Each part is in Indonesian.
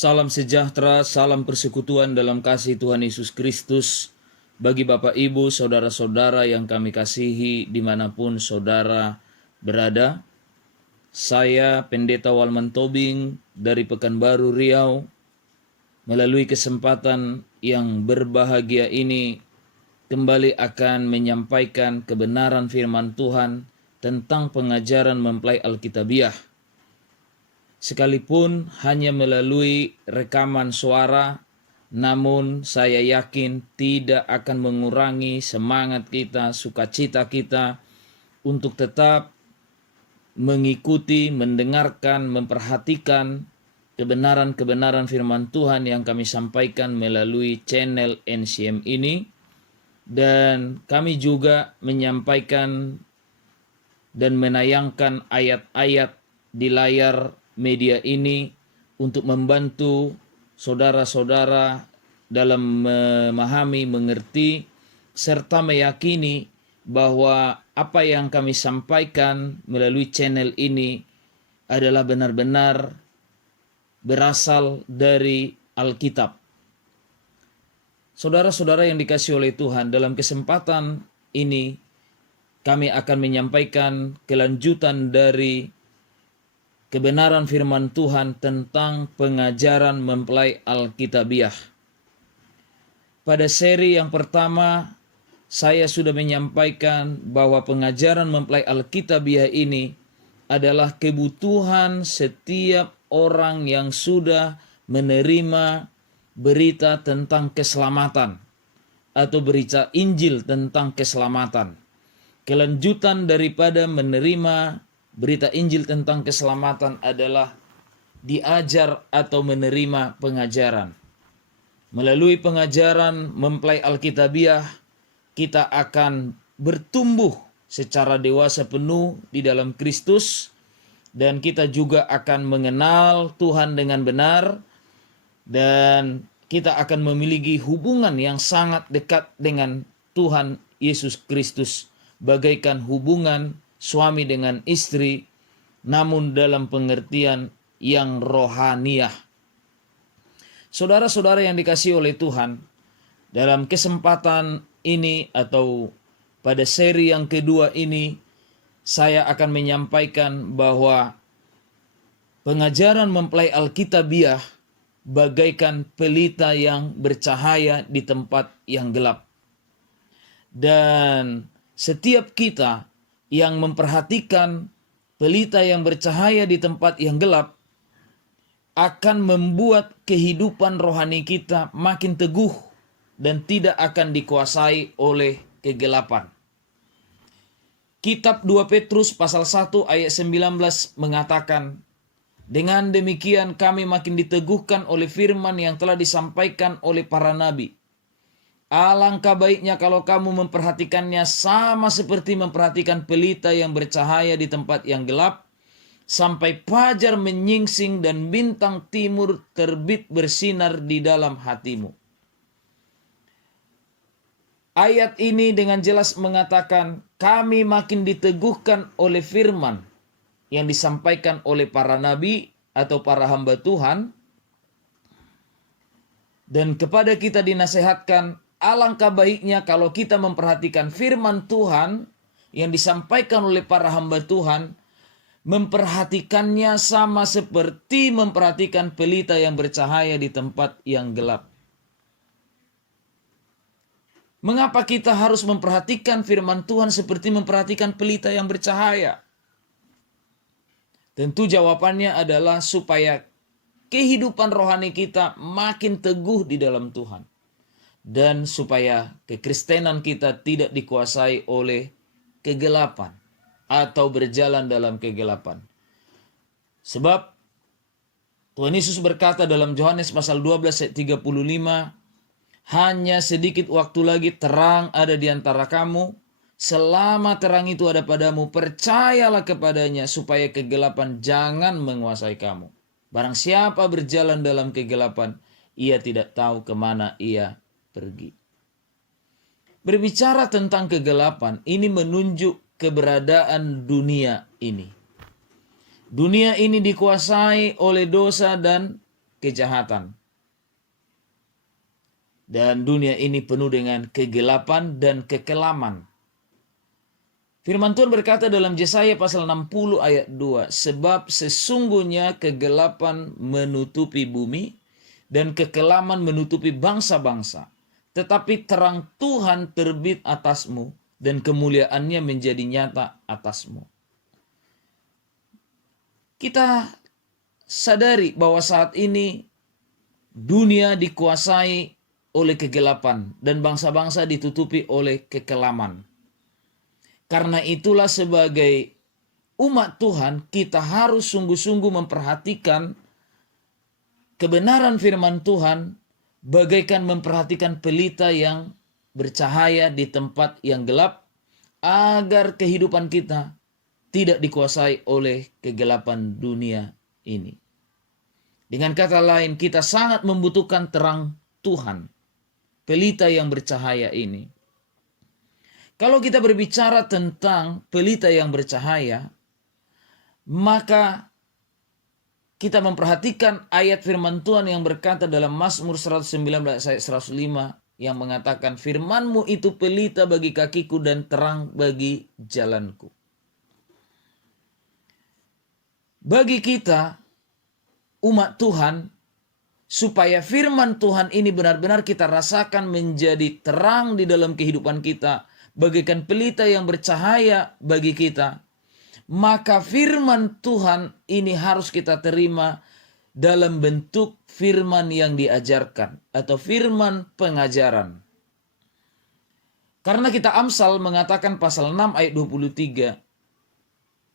Salam sejahtera, salam persekutuan dalam kasih Tuhan Yesus Kristus bagi Bapak Ibu, saudara-saudara yang kami kasihi dimanapun saudara berada. Saya Pendeta Walman Tobing dari Pekanbaru Riau, melalui kesempatan yang berbahagia ini kembali akan menyampaikan kebenaran firman Tuhan tentang pengajaran mempelai Alkitabiah. Sekalipun hanya melalui rekaman suara, namun saya yakin tidak akan mengurangi semangat kita, sukacita kita untuk tetap mengikuti, mendengarkan, memperhatikan kebenaran-kebenaran firman Tuhan yang kami sampaikan melalui channel NCM ini. Dan kami juga menyampaikan dan menayangkan ayat-ayat di layar media ini untuk membantu saudara-saudara dalam memahami, mengerti, serta meyakini bahwa apa yang kami sampaikan melalui channel ini adalah benar-benar berasal dari Alkitab. Saudara-saudara yang dikasihi oleh Tuhan, dalam kesempatan ini kami akan menyampaikan kelanjutan dari kebenaran firman Tuhan tentang pengajaran mempelai Alkitabiah. Pada seri yang pertama, saya sudah menyampaikan bahwa pengajaran mempelai Alkitabiah ini adalah kebutuhan setiap orang yang sudah menerima berita tentang keselamatan atau berita Injil tentang keselamatan. Kelanjutan daripada menerima berita Injil tentang keselamatan adalah diajar atau menerima pengajaran. Melalui pengajaran mempelai Alkitabiah, kita akan bertumbuh secara dewasa penuh di dalam Kristus, dan kita juga akan mengenal Tuhan dengan benar, dan kita akan memiliki hubungan yang sangat dekat dengan Tuhan Yesus Kristus, bagaikan hubungan suami dengan istri, namun dalam pengertian yang rohaniah. Saudara-saudara yang dikasihi oleh Tuhan, dalam kesempatan ini atau pada seri yang kedua ini, saya akan menyampaikan bahwa pengajaran mempelai Alkitabiah bagaikan pelita yang bercahaya di tempat yang gelap. Dan setiap kita yang memperhatikan pelita yang bercahaya di tempat yang gelap akan membuat kehidupan rohani kita makin teguh dan tidak akan dikuasai oleh kegelapan. Kitab 2 Petrus pasal 1 ayat 19 mengatakan, "Dengan demikian kami makin diteguhkan oleh firman yang telah disampaikan oleh para nabi. Alangkah baiknya kalau kamu memperhatikannya sama seperti memperhatikan pelita yang bercahaya di tempat yang gelap, sampai fajar menyingsing dan bintang timur terbit bersinar di dalam hatimu." Ayat ini dengan jelas mengatakan kami makin diteguhkan oleh firman yang disampaikan oleh para nabi atau para hamba Tuhan, dan kepada kita dinasehatkan alangkah baiknya kalau kita memperhatikan firman Tuhan yang disampaikan oleh para hamba Tuhan, memperhatikannya sama seperti memperhatikan pelita yang bercahaya di tempat yang gelap. Mengapa kita harus memperhatikan firman Tuhan seperti memperhatikan pelita yang bercahaya? Tentu jawabannya adalah supaya kehidupan rohani kita makin teguh di dalam Tuhan, dan supaya kekristenan kita tidak dikuasai oleh kegelapan atau berjalan dalam kegelapan. Sebab Tuhan Yesus berkata dalam Yohanes pasal 12 ayat 35, "Hanya sedikit waktu lagi terang ada di antara kamu. Selama terang itu ada padamu, percayalah kepadanya supaya kegelapan jangan menguasai kamu. Barang siapa berjalan dalam kegelapan, ia tidak tahu kemana ia pergi." Berbicara tentang kegelapan, ini menunjuk keberadaan dunia ini. Dunia ini dikuasai oleh dosa dan kejahatan. Dan dunia ini penuh dengan kegelapan dan kekelaman. Firman Tuhan berkata dalam Yesaya pasal 60 ayat 2, sebab sesungguhnya kegelapan menutupi bumi dan kekelaman menutupi bangsa-bangsa. Tetapi terang Tuhan terbit atasmu dan kemuliaannya menjadi nyata atasmu. Kita sadari bahwa saat ini dunia dikuasai oleh kegelapan dan bangsa-bangsa ditutupi oleh kekelaman. Karena itulah sebagai umat Tuhan kita harus sungguh-sungguh memperhatikan kebenaran firman Tuhan bagaikan memperhatikan pelita yang bercahaya di tempat yang gelap agar kehidupan kita tidak dikuasai oleh kegelapan dunia ini. Dengan kata lain, kita sangat membutuhkan terang Tuhan, pelita yang bercahaya ini. Kalau kita berbicara tentang pelita yang bercahaya, maka kita memperhatikan ayat firman Tuhan yang berkata dalam Mazmur 119 ayat 105 yang mengatakan, firman-Mu itu pelita bagi kakiku dan terang bagi jalanku. Bagi kita, umat Tuhan, supaya firman Tuhan ini benar-benar kita rasakan menjadi terang di dalam kehidupan kita, bagaikan pelita yang bercahaya bagi kita, maka firman Tuhan ini harus kita terima dalam bentuk firman yang diajarkan atau firman pengajaran. Karena kita Amsal mengatakan pasal 6 ayat 23,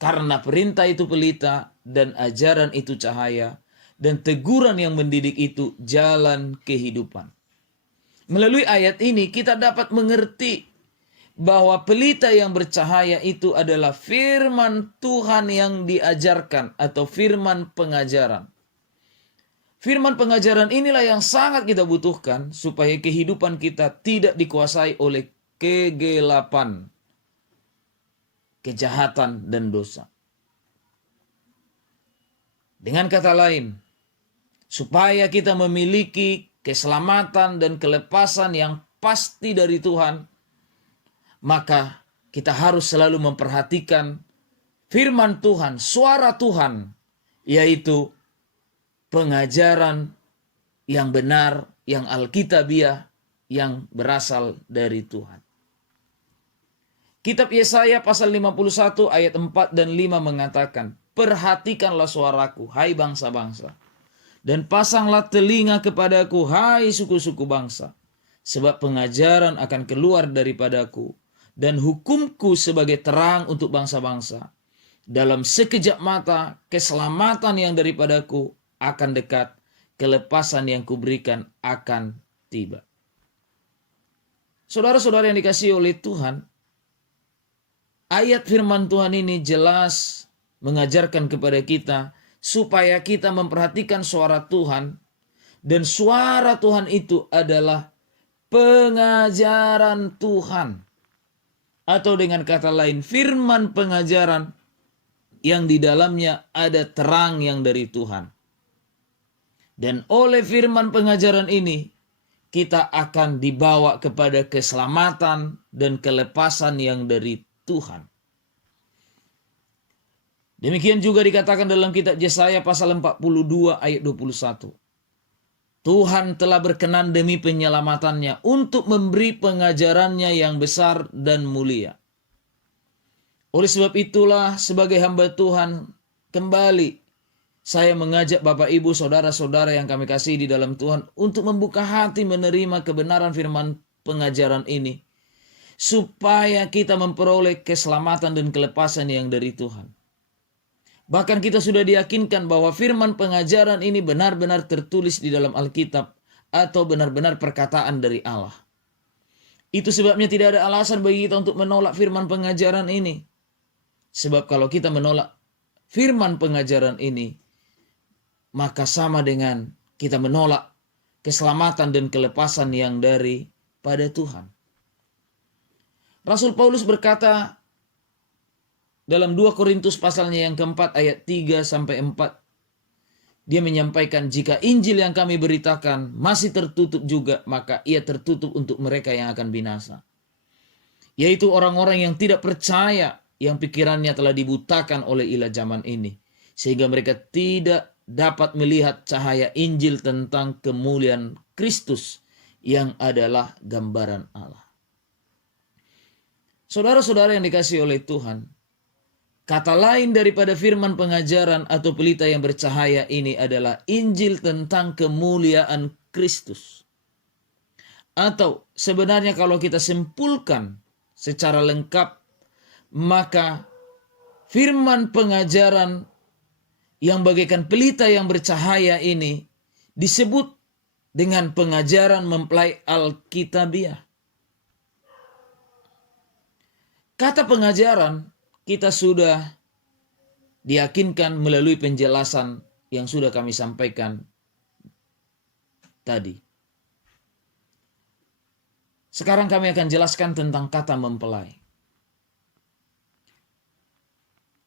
karena perintah itu pelita dan ajaran itu cahaya dan teguran yang mendidik itu jalan kehidupan. Melalui ayat ini kita dapat mengerti bahwa pelita yang bercahaya itu adalah firman Tuhan yang diajarkan atau firman pengajaran. Firman pengajaran inilah yang sangat kita butuhkan supaya kehidupan kita tidak dikuasai oleh kegelapan, kejahatan, dan dosa. Dengan kata lain, supaya kita memiliki keselamatan dan kelepasan yang pasti dari Tuhan, maka kita harus selalu memperhatikan firman Tuhan, suara Tuhan, yaitu pengajaran yang benar, yang alkitabiah, yang berasal dari Tuhan. Kitab Yesaya pasal 51 ayat 4 dan 5 mengatakan, perhatikanlah suaraku, hai bangsa-bangsa, dan pasanglah telinga kepadaku, hai suku-suku bangsa, sebab pengajaran akan keluar daripadaku, dan hukumku sebagai terang untuk bangsa-bangsa. Dalam sekejap mata, keselamatan yang daripadaku akan dekat, kelepasan yang kuberikan akan tiba. Saudara-saudara yang dikasihi oleh Tuhan, ayat firman Tuhan ini jelas mengajarkan kepada kita supaya kita memperhatikan suara Tuhan, dan suara Tuhan itu adalah pengajaran Tuhan. Atau dengan kata lain, firman pengajaran yang di dalamnya ada terang yang dari Tuhan. Dan oleh firman pengajaran ini, kita akan dibawa kepada keselamatan dan kelepasan yang dari Tuhan. Demikian juga dikatakan dalam kitab Yesaya pasal 42 ayat 21. Tuhan telah berkenan demi penyelamatannya untuk memberi pengajarannya yang besar dan mulia. Oleh sebab itulah sebagai hamba Tuhan, kembali saya mengajak Bapak Ibu saudara-saudara yang kami kasih di dalam Tuhan untuk membuka hati menerima kebenaran firman pengajaran ini, supaya kita memperoleh keselamatan dan kelepasan yang dari Tuhan. Bahkan kita sudah diyakinkan bahwa firman pengajaran ini benar-benar tertulis di dalam Alkitab atau benar-benar perkataan dari Allah. Itu sebabnya tidak ada alasan bagi kita untuk menolak firman pengajaran ini. Sebab kalau kita menolak firman pengajaran ini, maka sama dengan kita menolak keselamatan dan kelepasan yang daripada Tuhan. Rasul Paulus berkata dalam 2 Korintus pasalnya yang keempat ayat 3-4, Dia menyampaikan jika Injil yang kami beritakan masih tertutup juga, maka ia tertutup untuk mereka yang akan binasa. Yaitu orang-orang yang tidak percaya, yang pikirannya telah dibutakan oleh ilah zaman ini. Sehingga mereka tidak dapat melihat cahaya Injil tentang kemuliaan Kristus yang adalah gambaran Allah. Saudara-saudara yang dikasihi oleh Tuhan, kata lain daripada firman pengajaran atau pelita yang bercahaya ini adalah Injil tentang kemuliaan Kristus. Atau sebenarnya kalau kita simpulkan secara lengkap, maka firman pengajaran yang bagaikan pelita yang bercahaya ini disebut dengan pengajaran mempelai Alkitabiah. Kata pengajaran kita sudah diyakinkan melalui penjelasan yang sudah kami sampaikan tadi. Sekarang kami akan jelaskan tentang kata mempelai.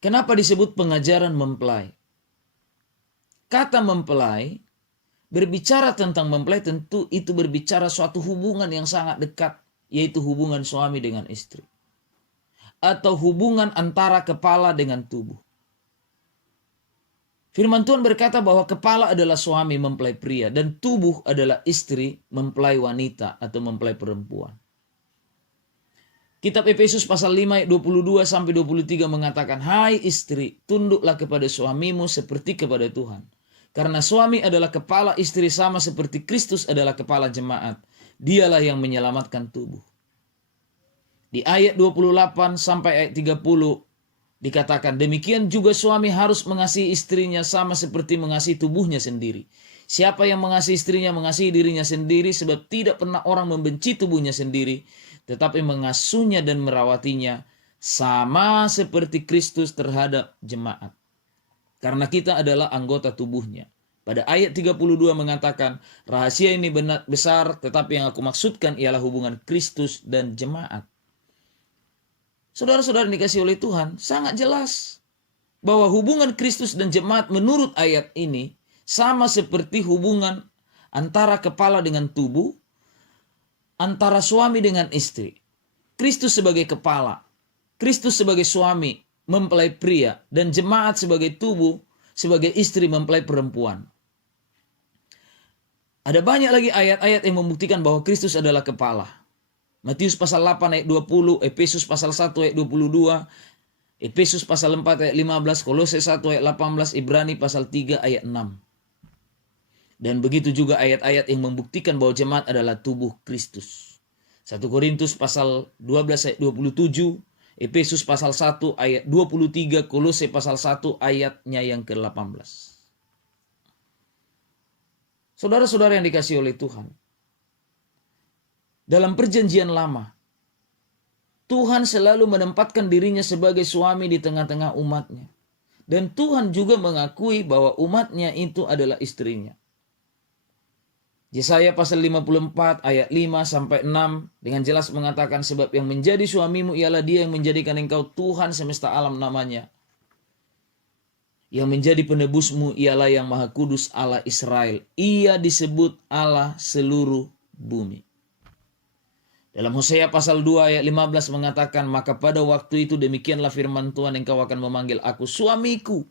Kenapa disebut pengajaran mempelai? Kata mempelai berbicara tentang mempelai, tentu itu berbicara suatu hubungan yang sangat dekat, yaitu hubungan suami dengan istri. Atau hubungan antara kepala dengan tubuh. Firman Tuhan berkata bahwa kepala adalah suami mempelai pria dan tubuh adalah istri mempelai wanita atau mempelai perempuan. Kitab Efesus pasal 5 ayat 22 sampai 23 mengatakan, "Hai istri, tunduklah kepada suamimu seperti kepada Tuhan. Karena suami adalah kepala istri sama seperti Kristus adalah kepala jemaat. Dialah yang menyelamatkan tubuh." Di ayat 28 sampai ayat 30 dikatakan, "Demikian juga suami harus mengasihi istrinya sama seperti mengasihi tubuhnya sendiri. Siapa yang mengasihi istrinya mengasihi dirinya sendiri, sebab tidak pernah orang membenci tubuhnya sendiri, tetapi mengasuhnya dan merawatinya sama seperti Kristus terhadap jemaat. Karena kita adalah anggota tubuhnya." Pada ayat 32 mengatakan, "Rahasia ini benar besar, tetapi yang aku maksudkan ialah hubungan Kristus dan jemaat." Saudara-saudara yang dikasihi oleh Tuhan, sangat jelas bahwa hubungan Kristus dan jemaat menurut ayat ini sama seperti hubungan antara kepala dengan tubuh, antara suami dengan istri. Kristus sebagai kepala, Kristus sebagai suami mempelai pria, dan jemaat sebagai tubuh, sebagai istri mempelai perempuan. Ada banyak lagi ayat-ayat yang membuktikan bahwa Kristus adalah kepala. Matius pasal 8 ayat 20, Efesus pasal 1 ayat 22, Efesus pasal 4 ayat 15, Kolose 1 ayat 18, Ibrani pasal 3 ayat 6. Dan begitu juga ayat-ayat yang membuktikan bahwa jemaat adalah tubuh Kristus. 1 Korintus pasal 12 ayat 27, Efesus pasal 1 ayat 23, Kolose pasal 1 ayatnya yang ke-18. Saudara-saudara yang dikasihi oleh Tuhan, dalam perjanjian lama, Tuhan selalu menempatkan dirinya sebagai suami di tengah-tengah umatnya. Dan Tuhan juga mengakui bahwa umatnya itu adalah istrinya. Yesaya pasal 54 ayat 5 sampai 6 dengan jelas mengatakan, "Sebab yang menjadi suamimu ialah dia yang menjadikan engkau Tuhan semesta alam namanya. Yang menjadi penebusmu ialah yang Maha Kudus Allah Israel. Ia disebut Allah seluruh bumi." Dalam Hosea pasal 2 ayat 15 mengatakan, "Maka pada waktu itu demikianlah firman Tuhan, engkau akan memanggil aku suamiku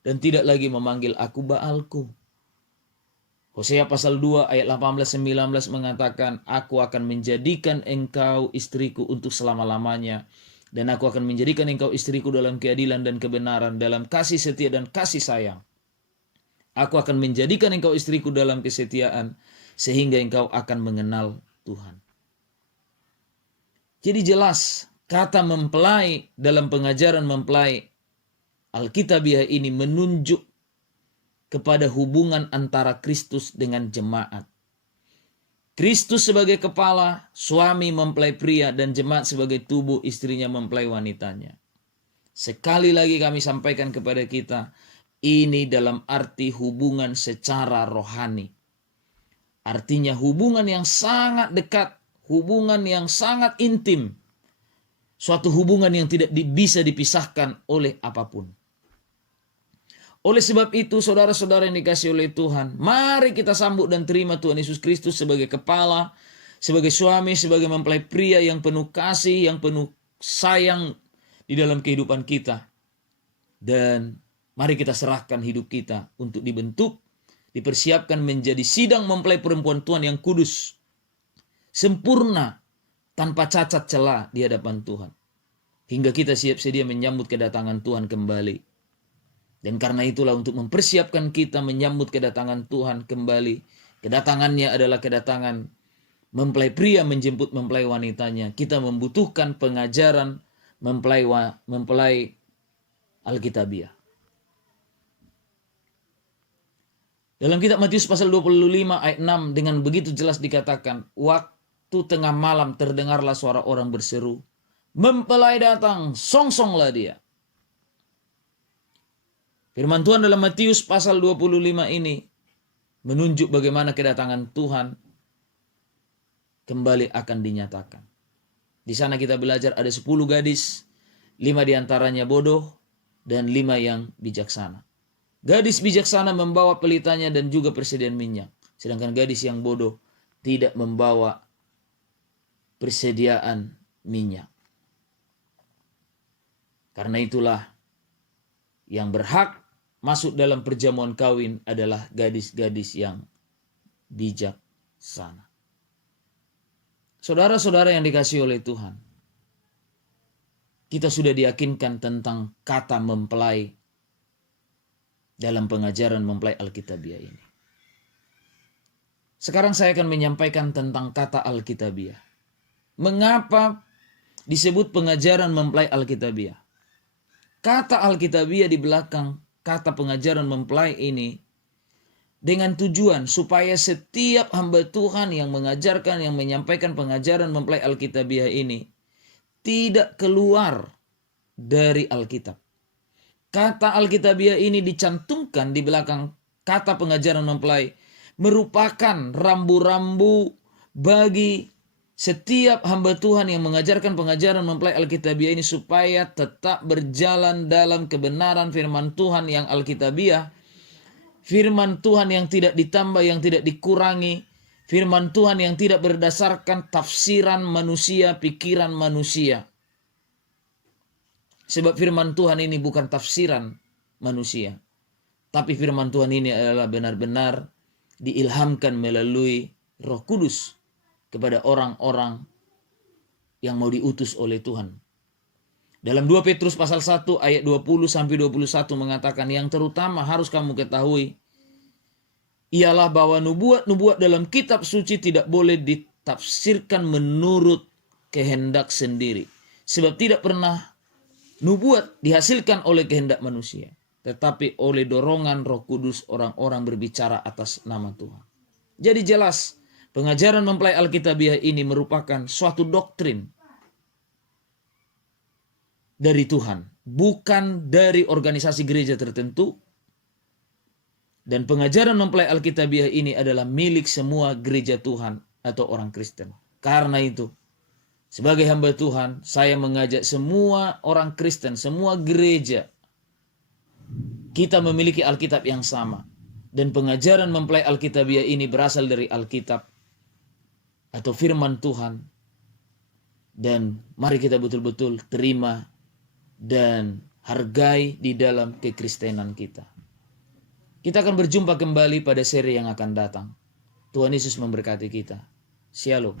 dan tidak lagi memanggil aku Baalku." Hosea pasal 2 ayat 18-19 mengatakan, "Aku akan menjadikan engkau istriku untuk selama-lamanya, dan aku akan menjadikan engkau istriku dalam keadilan dan kebenaran, dalam kasih setia dan kasih sayang. Aku akan menjadikan engkau istriku dalam kesetiaan, sehingga engkau akan mengenal Tuhan." Jadi jelas kata mempelai dalam pengajaran mempelai Alkitabiah ini menunjuk kepada hubungan antara Kristus dengan jemaat. Kristus sebagai kepala, suami mempelai pria, dan jemaat sebagai tubuh, istrinya mempelai wanitanya. Sekali lagi kami sampaikan kepada kita, ini dalam arti hubungan secara rohani. Artinya hubungan yang sangat dekat, hubungan yang sangat intim. Suatu hubungan yang tidak bisa dipisahkan oleh apapun. Oleh sebab itu, saudara-saudara yang dikasihi oleh Tuhan, mari kita sambut dan terima Tuhan Yesus Kristus sebagai kepala, sebagai suami, sebagai mempelai pria yang penuh kasih, yang penuh sayang di dalam kehidupan kita. Dan mari kita serahkan hidup kita untuk dibentuk, dipersiapkan menjadi sidang mempelai perempuan Tuhan yang kudus, sempurna, tanpa cacat celah di hadapan Tuhan. Hingga kita siap sedia menyambut kedatangan Tuhan kembali. Dan karena itulah untuk mempersiapkan kita menyambut kedatangan Tuhan kembali. Kedatangannya adalah kedatangan mempelai pria menjemput mempelai wanitanya. Kita membutuhkan pengajaran mempelai Alkitabiah. Dalam kitab Matius pasal 25 ayat 6 dengan begitu jelas dikatakan, waktu tengah malam terdengarlah suara orang berseru, mempelai datang, songsonglah dia. Firman Tuhan dalam Matius pasal 25 ini menunjuk bagaimana kedatangan Tuhan kembali akan dinyatakan. Di sana kita belajar ada 10 gadis, 5 diantaranya bodoh, dan 5 yang bijaksana. Gadis bijaksana membawa pelitanya dan juga persediaan minyak. Sedangkan gadis yang bodoh tidak membawa persediaan minyak. Karena itulah yang berhak masuk dalam perjamuan kawin adalah gadis-gadis yang bijaksana. Saudara-saudara yang dikasihi oleh Tuhan, kita sudah diyakinkan tentang kata mempelai dalam pengajaran mempelai Alkitabiah ini. Sekarang saya akan menyampaikan tentang kata Alkitabiah. Mengapa disebut pengajaran mempelai Alkitabiah? Kata Alkitabiah di belakang kata pengajaran mempelai ini dengan tujuan supaya setiap hamba Tuhan yang mengajarkan, yang menyampaikan pengajaran mempelai Alkitabiah ini tidak keluar dari Alkitab. Kata Alkitabiah ini dicantumkan di belakang kata pengajaran mempelai merupakan rambu-rambu bagi setiap hamba Tuhan yang mengajarkan pengajaran mempelai Alkitabiah ini supaya tetap berjalan dalam kebenaran firman Tuhan yang Alkitabiah, firman Tuhan yang tidak ditambah, yang tidak dikurangi, firman Tuhan yang tidak berdasarkan tafsiran manusia, pikiran manusia. Sebab firman Tuhan ini bukan tafsiran manusia, tapi firman Tuhan ini adalah benar-benar diilhamkan melalui Roh Kudus kepada orang-orang yang mau diutus oleh Tuhan. Dalam 2 Petrus pasal 1 ayat 20 sampai 21 mengatakan yang terutama harus kamu ketahui ialah bahwa nubuat-nubuat dalam kitab suci tidak boleh ditafsirkan menurut kehendak sendiri. Sebab tidak pernah nubuat dihasilkan oleh kehendak manusia, tetapi oleh dorongan Roh Kudus orang-orang berbicara atas nama Tuhan. Jadi jelas pengajaran mempelai Alkitabiah ini merupakan suatu doktrin dari Tuhan, bukan dari organisasi gereja tertentu. Dan pengajaran mempelai Alkitabiah ini adalah milik semua gereja Tuhan atau orang Kristen. Karena itu, sebagai hamba Tuhan, saya mengajak semua orang Kristen, semua gereja, kita memiliki Alkitab yang sama. Dan pengajaran mempelai Alkitabiah ini berasal dari Alkitab atau firman Tuhan. Dan mari kita betul-betul terima dan hargai di dalam kekristenan kita. Kita akan berjumpa kembali pada seri yang akan datang. Tuhan Yesus memberkati kita. Shalom.